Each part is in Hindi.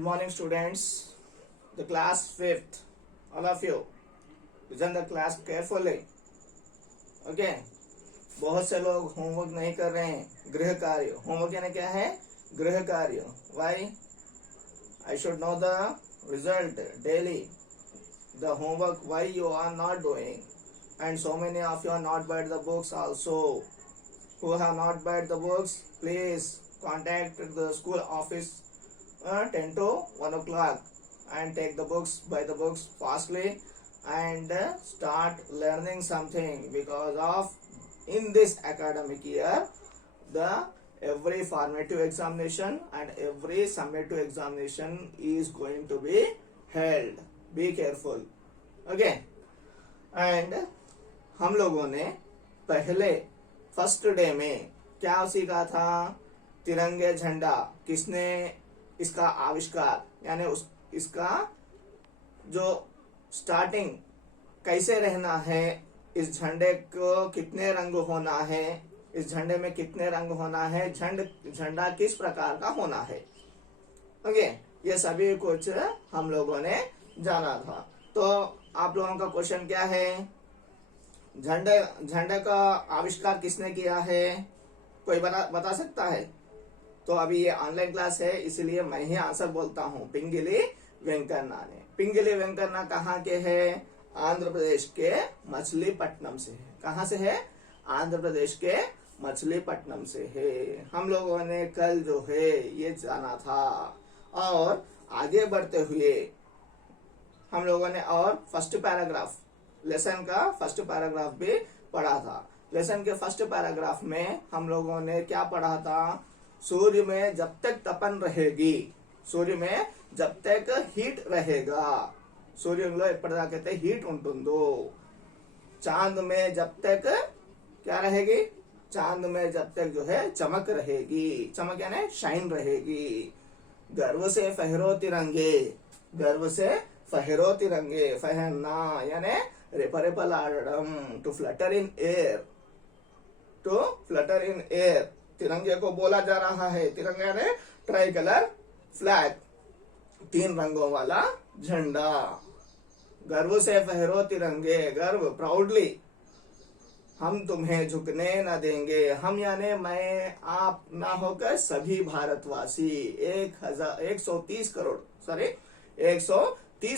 Good morning, students. The class fifth. All of you, listen the class carefully. Okay. बहुत से लोग होमवर्क नहीं कर रहे हैं. गृह कार्य. होमवर्क यानी क्या है? गृह कार्य. Why? I should know the result daily. The homework why you are not doing. And so many of you are not bought the books also. Who have not bought the books, please contact the school office 10 to 1 o'clock and take the books, buy the books fastly and start learning something, because of in this academic year the every formative examination and every summative examination is going to be held. Be careful. Okay. And हम लोगों ने पहले फर्स्ट डे में क्या सीखा था? तिरंगे झंडा. किसने इसका आविष्कार, यानी इसका जो स्टार्टिंग कैसे रहना है, इस झंडे को कितने रंग होना है, इस झंडे में कितने रंग होना है, झंडा किस प्रकार का होना है. ओके, ये सभी कुछ हम लोगों ने जाना था. तो आप लोगों का क्वेश्चन क्या है? झंडे का आविष्कार किसने किया है? कोई बता सकता है? तो अभी ये ऑनलाइन क्लास है, इसलिए मैं ही आंसर बोलता हूँ. पिंगली वेंकन्ना ने. पिंगली वेंकन्ना कहाँ के है? आंध्र प्रदेश के मछलीपट्टनम से है. कहाँ से है? आंध्र प्रदेश के मछलीपट्टनम से है. हम लोगों ने कल जो है ये जाना था. और आगे बढ़ते हुए हम लोगों ने और फर्स्ट पैराग्राफ, लेसन का फर्स्ट पैराग्राफ भी पढ़ा था. लेसन के फर्स्ट पैराग्राफ में हम लोगों ने क्या पढ़ा था? सूर्य में जब तक तपन रहेगी, सूर्य में जब तक हीट रहेगा, सूर्य एप्पटिदा कहते हीट उंटुंदो. चांद में जब तक क्या रहेगी? चांद में जब तक जो है चमक रहेगी. चमक यानी शाइन रहेगी. गर्व से फहरो तिरंगे. गर्व से फहरो तिरंगे. फहरना यानी रेपरेपलाडम, to flutter in air. To flutter in air. तिरंगे को बोला जा रहा है. तिरंगा यानी ट्राई कलर फ्लैग, 3 रंगों वाला झंडा. गर्व से फहरो तिरंगे. गर्व, प्राउडली. हम तुम्हें झुकने न देंगे. हम यानी मैं, आप ना होकर सभी भारतवासी 130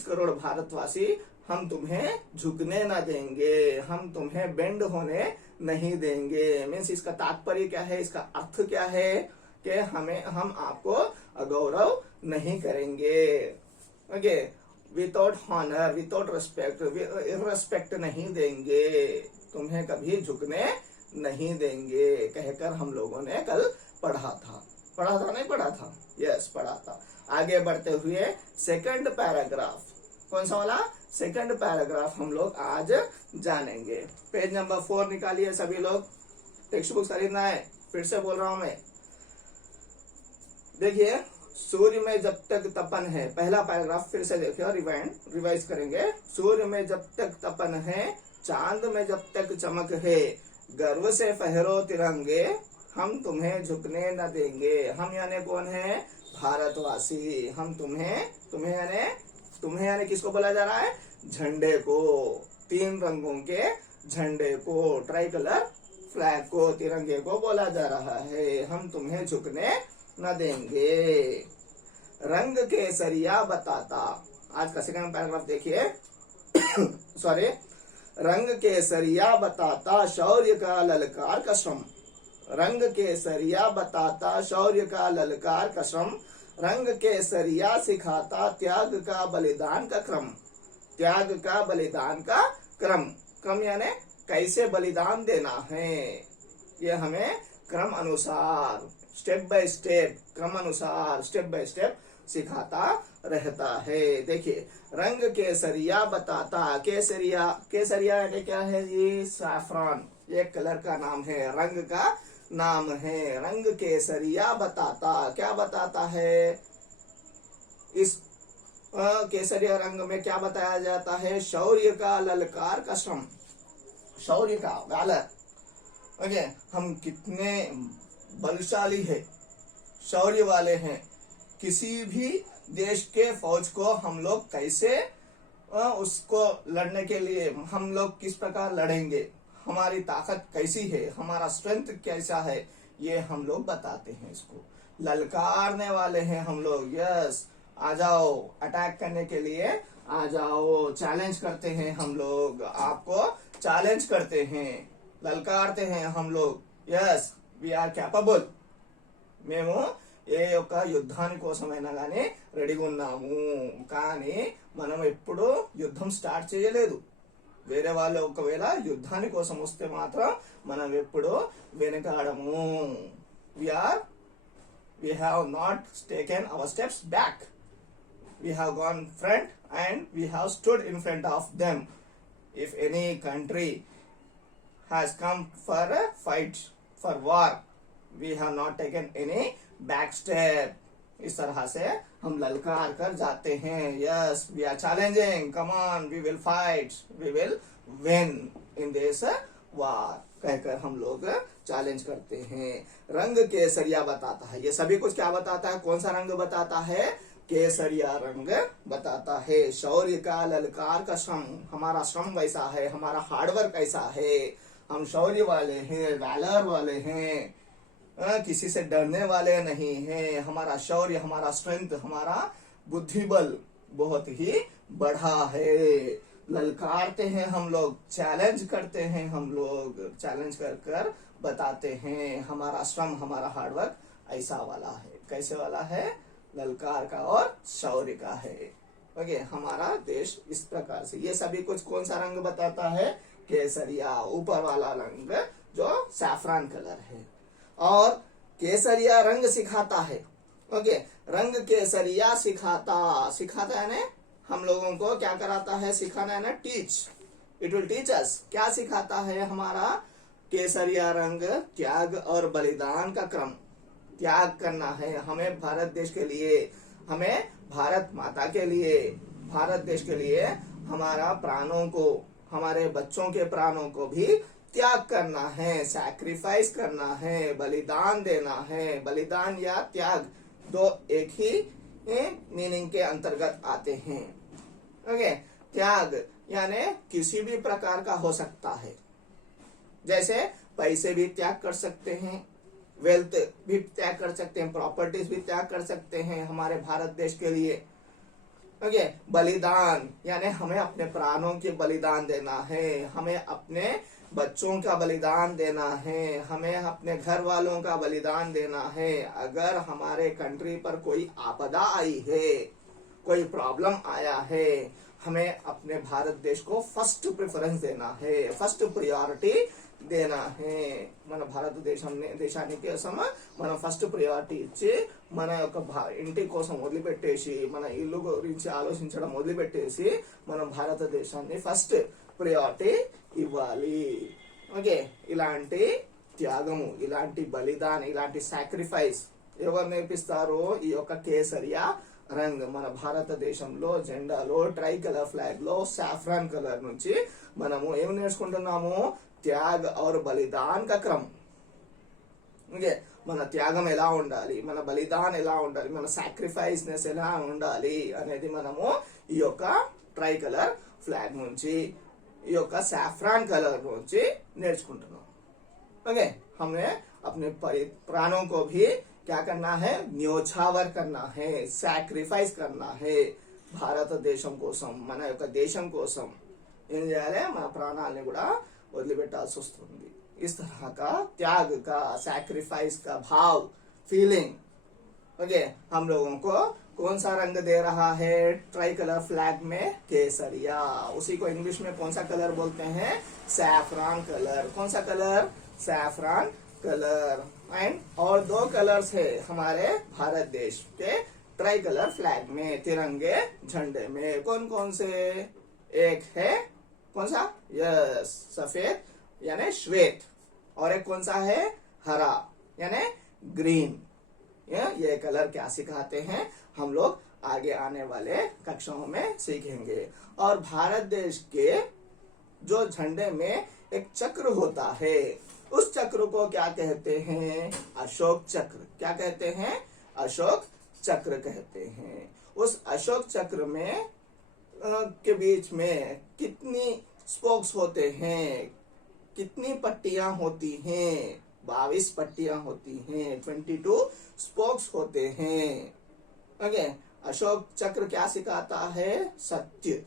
करोड़ भारतवासी हम तुम्हें झुकने न देंगे. हम तुम्हें बेंड होने नहीं देंगे. मीन्स इसका तात्पर्य क्या है, इसका अर्थ क्या है कि हम आपको अगौरव नहीं करेंगे. Okay, without honour, without respect, respect नहीं देंगे. तुम्हें कभी झुकने नहीं देंगे कहकर हम लोगों ने कल पढ़ा था. नहीं पढ़ा था? यस, पढ़ा था. आगे बढ़ते हुए सेकंड पैराग्राफ. कौन सा वाला? सेकंड पैराग्राफ हम लोग आज जानेंगे. पेज नंबर 4 निकालिए सभी लोग. टेक्स्ट बुक खरीदना है. फिर से बोल रहा हूं मैं. देखिए, सूर्य में जब तक तपन है. पहला पैराग्राफ फिर से देखिए, रिवाइज करेंगे. सूर्य में जब तक तपन है, चांद में जब तक चमक है, गर्व से फहरो तिरंगे, हम तुम्हें झुकने न देंगे. हम यानी कौन है? भारतवासी. हम तुम्हें यानी किसको बोला जा रहा है? झंडे को. 3 रंगों के झंडे को, ट्राई कलर फ्लैग को, तिरंगे को बोला जा रहा है. हम तुम्हें झुकने न देंगे. रंग केसरिया बताता. आज का सेकंड पैराग्राफ देखिए. सॉरी. रंग केसरिया बताता शौर्य का ललकार का श्रम. रंग केसरिया बताता शौर्य का ललकार का श्रम. रंग केसरिया सिखाता त्याग का बलिदान का क्रम. त्याग का बलिदान का क्रम. क्रम यानी कैसे बलिदान देना है, ये हमें क्रम अनुसार, स्टेप बाय स्टेप, क्रम अनुसार स्टेप बाय स्टेप सिखाता रहता है. देखिए, रंग केसरिया बताता. केसरिया यानी क्या है? ये सैफरन, एक कलर का नाम है, रंग का नाम है. रंग केसरिया बताता. क्या बताता है? इस केसरिया रंग में क्या बताया जाता है? शौर्य का ललकार का श्रम. शौर्य का, वैलर. ओके, हम कितने बलशाली है, शौर्य वाले हैं. किसी भी देश के फौज को हम लोग कैसे उसको लड़ने के लिए हम लोग किस प्रकार लड़ेंगे, हमारी ताकत कैसी है, हमारा स्ट्रेंथ कैसा है, ये हम लोग बताते हैं। इसको ललकारने वाले हैं हम लोग। यस, आ जाओ अटैक करने के लिए, आ जाओ, चैलेंज करते हैं हम लोग, आपको चैलेंज करते हैं, ललकारते हैं हम लोग। यस, वी आर कैपेबल, మేము ఏ యొక్క యుద్ధాని కోసమైనా కానీ రెడీగా ఉన్నాము, కానీ మనం ఎప్పుడు యుద్ధం స్టార్ట్ చేయలేదు. వేరే వాళ్ళు ఒకవేళ యుద్ధాని కోసం వస్తే మాత్రం మనం ఎప్పుడు వెనకాడము. we have not taken our steps back. We have gone front and we have stood in front of them. If any country has come for a fight, for war, we have not taken any back step. इस तरह से हम ललकार कर जाते हैं. Yes, we are challenging, come on, we will fight, we will win in this war, कहकर हम लोग चैलेंज करते हैं. रंग केसरिया बताता है. ये सभी कुछ क्या बताता है? कौन सा रंग बताता है? केसरिया रंग बताता है. शौर्य का, ललकार का श्रम, हमारा श्रम वैसा है, हमारा हार्डवर्क ऐसा है, हम शौर्य वाले हैं, वैलर वाले हैं, किसी से डरने वाले नहीं हैं. हमारा शौर्य, हमारा स्ट्रेंथ, हमारा बुद्धिबल बहुत ही बढ़ा है. ललकारते हैं हम लोग, चैलेंज करते हैं हम लोग, चैलेंज कर कर बताते हैं हमारा श्रम, हमारा हार्डवर्क ऐसा वाला है. कैसे वाला है? ललकार का और शौर्य का है. ओके, हमारा देश इस प्रकार से. ये सभी कुछ कौन सा रंग बताता है? केसरिया, ऊपर वाला रंग जो सैफरान कलर है. और केसरिया रंग सिखाता है. ओके, रंग केसरिया सिखाता है ना, हम लोगों को क्या कराता है? सिखाना है ना, teach, it will teach us. क्या सिखाता है हमारा केसरिया रंग? त्याग और बलिदान का क्रम. त्याग करना है हमें भारत देश के लिए, हमें भारत माता के लिए, भारत देश के लिए हमारा प्राणों को, हमारे बच्चों के प्राणों को भी त्याग करना है, सैक्रिफाइस करना है, बलिदान देना है. बलिदान या त्याग दो एक ही मीनिंग के अंतर्गत आते हैं. ओके, त्याग यानी किसी भी प्रकार का हो सकता है. जैसे पैसे भी त्याग कर सकते हैं, वेल्थ भी त्याग कर सकते हैं, प्रॉपर्टीज भी त्याग कर सकते हैं हमारे भारत देश के लिए. ओके, बलिदान यानी हमें अपने प्राणों के बलिदान देना है, हमें अपने बच्चों का बलिदान देना है, हमें अपने घर वालों का बलिदान देना है. अगर हमारे कंट्री पर कोई आपदा आई है, कोई प्रॉब्लम आया है, हमें अपने भारत देश को फर्स्ट प्रिफरेंस देना है, फर्स्ट प्रियारिटी देना है. మన దేశానికి కోసం మనం ఫస్ట్ ప్రియారిటీ ఇచ్చి మన యొక్క ఇంటి కోసం వదిలిపెట్టేసి, మన ఇల్లు గురించి ఆలోచించడం వదిలిపెట్టేసి మనం భారతదేశాన్ని ఫస్ట్ ప్రియారిటీ ఇవ్వాలి. ఓకే, ఇలాంటి త్యాగము, ఇలాంటి బలిదాన్, ఇలాంటి సాక్రిఫైస్ ఎవరు నేర్పిస్తారు? ఈ యొక్క కేసరియా రంగ్ మన భారతదేశంలో జెండాలో, ట్రై కలర్ ఫ్లాగ్ లో సాఫ్రాన్ కలర్ నుంచి మనము ఏమి నేర్చుకుంటున్నాము? त्याग और बलिदान का क्रम. ఓకే, మన త్యాగం ఎలా ఉండాలి, మన బలిదాన్ ఎలా ఉండాలి, మన సాక్రిఫైస్నెస్ ఎలా ఉండాలి అనేది మనము ఈ యొక్క ట్రై కలర్ ఫ్లాగ్ నుంచి, ఈ యొక్క సాఫ్రాన్ కలర్ నుంచి నేర్చుకుంటున్నాం. ओके, हमने अपने प्राणों को भी क्या करना है? न्योछावर करना है, సాక్రిఫైస్ करना है. భారతదేశం కోసం, మన యొక్క దేశం కోసం ఏం చేయాలి? మన ప్రాణాలని కూడా వదిలిపెట్టాల్సి వస్తుంది. इस तरह का त्याग का, सैक्रिफाइस का भाव, फीलिंग. ओके, हम लोगों को कौन सा रंग दे रहा है ट्राई कलर फ्लैग में? केसरिया. उसी को इंग्लिश में कौन सा कलर बोलते हैं? Saffron colour. कौन सा कलर? Saffron colour. एंड और दो कलर्स है हमारे भारत देश के ट्राई कलर फ्लैग में, तिरंगे झंडे में. कौन कौन से? एक है कौन सा? यस, सफेद यानी श्वेत. और एक कौन सा है? हरा यानी ग्रीन. ये कलर क्या सिखाते हैं हम लोग आगे आने वाले कक्षाओं में सीखेंगे. और भारत देश के जो झंडे में एक चक्र होता है, उस चक्र को क्या कहते हैं? अशोक चक्र. क्या कहते हैं? अशोक चक्र कहते हैं. उस अशोक चक्र में के बीच में कितनी स्पोक्स होते हैं, कितनी पट्टियां होती हैं? 22 पट्टियां होती हैं, 22 स्पोक्स होते हैं। ओके, अशोक चक्र क्या सिखाता है? सत्य।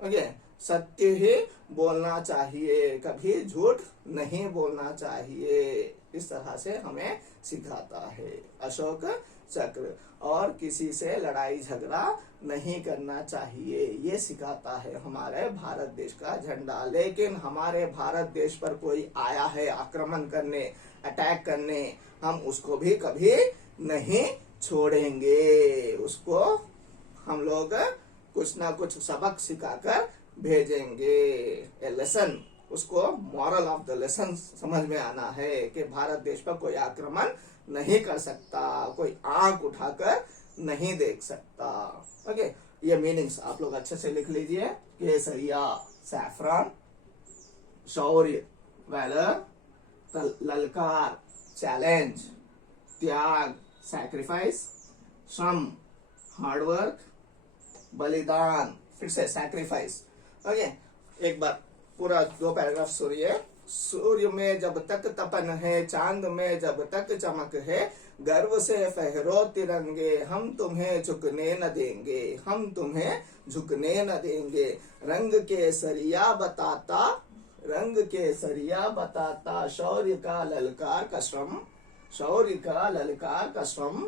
ओके, सत्य ही बोलना चाहिए, कभी झूठ नहीं बोलना चाहिए, इस तरह से हमें सिखाता है अशोक चक्र। और किसी से लड़ाई झगड़ा नहीं करना चाहिए, ये सिखाता है हमारे भारत देश का झंडा। लेकिन हमारे भारत देश पर कोई आया है आक्रमण करने, अटैक करने, हम उसको भी कभी नहीं छोड़ेंगे। उसको हम लोग कुछ ना कुछ सबक सिखाकर भेजेंगे। ए लेसन, उसको मॉरल ऑफ द लेसन समझ में आना है कि भारत देश पर कोई आक्रमण नहीं कर सकता, कोई आंख उठाकर नहीं देख सकता। ओके, ये मीनिंग्स आप लोग अच्छे से लिख लीजिए। केसरिया सैफरन, शौर्य वैलर, ललकार चैलेंज, त्याग सैक्रिफाइस, श्रम हार्डवर्क, बलिदान फिर से सैक्रिफाइस। ओके, एक बार पूरा 2 पैराग्राफ सुनिए। सूर्य में जब तक तपन है, चांद में जब तक चमक है, गर्व से फहरो तिरंगे, हम तुम्हें झुकने न देंगे, हम तुम्हें झुकने न देंगे। रंग केसरिया बताता, रंग केसरिया बताता, शौर्य का ललकार का श्रम, शौर्य का ललकार का श्रम,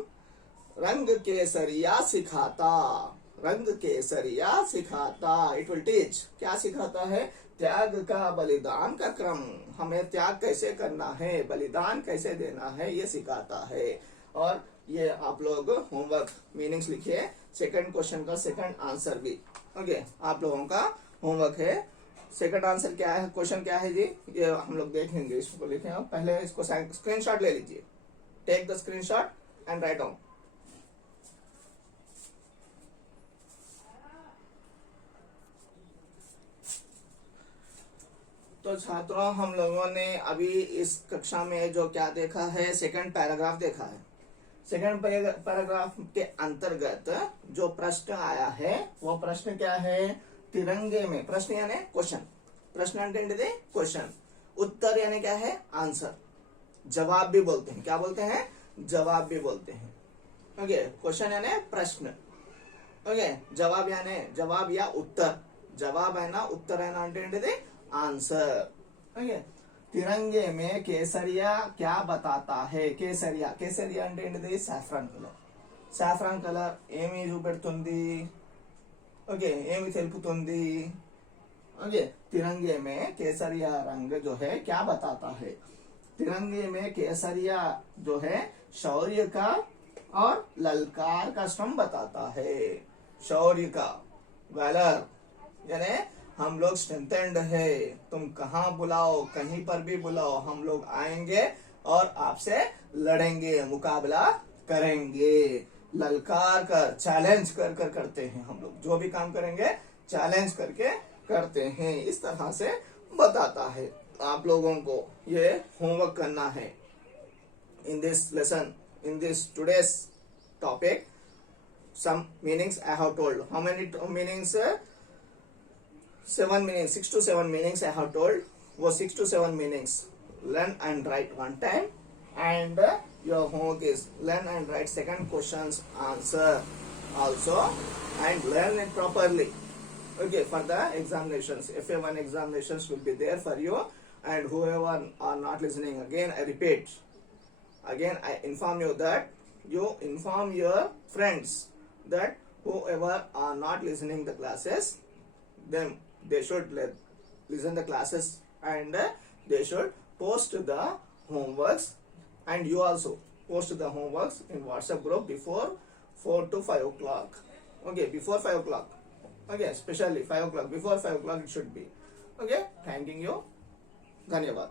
रंग केसरिया सिखाता, रंग केसरिया सिखाता। इट विल टीच, क्या सिखाता है? त्याग का बलिदान का क्रम, हमें त्याग कैसे करना है, बलिदान कैसे देना है, ये सिखाता है। और ये आप लोग होमवर्क मीनिंग्स लिखिए, सेकंड क्वेश्चन का सेकंड आंसर भी। ओके, आप लोगों का होमवर्क है। सेकंड आंसर क्या है, क्वेश्चन क्या है जी, ये हम लोग देखेंगे। इसको लिखें आप, पहले इसको स्क्रीनशॉट ले लीजिए। Take the screenshot and write down. तो छात्रों, हम लोगों ने अभी इस कक्षा में जो क्या देखा है, सेकंड पैराग्राफ देखा है। सेकंड पैराग्राफ के अंतर्गत जो प्रश्न आया है, वो प्रश्न क्या है? तिरंगे में, प्रश्न यानी क्वेश्चन, प्रश्न अंटेंड दे क्वेश्चन, उत्तर यानी क्या है? आंसर, जवाब भी बोलते हैं, क्या बोलते हैं? जवाब भी बोलते हैं। ओके, क्वेश्चन यानी प्रश्न, ओके, जवाब यानी जवाब या उत्तर, जवाब है ना, उत्तर है ना, अंटेंड दे आंसर। ओके, तिरंगे में केसरिया क्या बताता है? केसरिया, केसरिया అంటే ఏంటిది? సాఫ్రాన్ కలర్, సాఫ్రాన్ కలర్ ఏమి చూపెడుతుంది? ఓకే, ఏమి తెలుపుతుంది? ओके, तिरंगे में केसरिया रंग जो है क्या बताता है? तिरंगे में केसरिया जो है शौर्य का और ललकार का श्रम बताता है। शौर्य का, वैलर यानी हम लोग स्ट्रेंथेंड है, तुम कहाँ बुलाओ, कहीं पर भी बुलाओ, हम लोग आएंगे और आपसे लड़ेंगे, मुकाबला करेंगे। ललकार कर, चैलेंज कर कर करते हैं हम लोग, जो भी काम करेंगे चैलेंज करके करते हैं, इस तरह से बताता है। आप लोगों को ये होमवर्क करना है। In this lesson, in this today's topic, some meanings I have told. How many meanings? 7 meanings, 6 to 7 meanings I have told. वो 6 to 7 meanings learn and write one time, and your homework is learn and write second question's answer also, and learn it properly. Okay, for the examinations, FA1 examinations will be there for you, and whoever are not listening, again I repeat, again I inform you that you inform your friends that whoever are not listening the classes, then they should listen the classes, and they should post the homeworks, and you also post the homeworks in WhatsApp group before 4 to 5 o'clock. Okay, before 5 o'clock. Okay, especially 5 o'clock, before 5 o'clock it should be. Okay, thanking you. धन्यवाद।